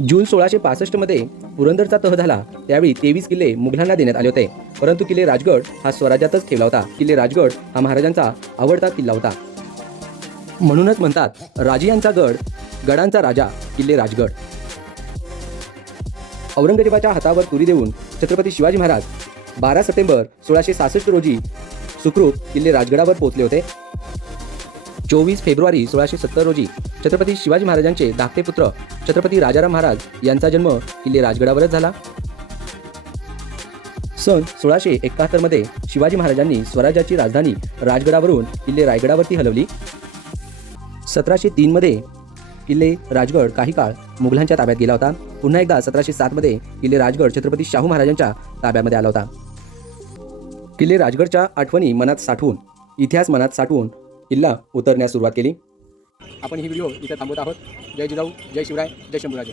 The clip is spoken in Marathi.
जून 1665 मध्ये पुरंदरचा तह झाला त्यावेळी 23 किल्ले मुघलांना देण्यात आले होते, परंतु किल्ले राजगड हा स्वराज्यातच ठेवला होता. किल्ले राजगड हा महाराजांचा आवडता किल्ला होता. म्हणूनच म्हणतात राजियांचा गड, गडांचा राजा किल्ले राजगड. औरंगजेबाच्या हातावर तुरी देऊन छत्रपती शिवाजी महाराज 12 सप्टेंबर 1666 रोजी सुखरूप किल्ले राजगडावर पोहोचले होते. 24 फेब्रुवारी 1670 रोजी छत्रपती शिवाजी महाराजांचे धाकटे पुत्र छत्रपती राजाराम महाराज यांचा जन्म किल्ले राजगडावरच झाला. सन 1671 मध्ये शिवाजी महाराजांनी स्वराज्याची राजधानी राजगडावरून किल्ले रायगडावरती हलवली. 1703 मध्ये किल्ले राजगड काही काळ मुघलांच्या ताब्यात गेला होता. पुन्हा एकदा 1707 मध्ये किल्ले राजगड छत्रपती शाहू महाराजांच्या ताब्यामध्ये आला होता. किल्ले राजगडच्या आठवणी मनात साठवून, इतिहास मनात साठवून किल्ला उतरण्यास सुरुवात केली. आपण ही व्हिडिओ इथे थांबवत आहोत. जय जिजाऊ, जय शिवराय, जय शंभूराजे.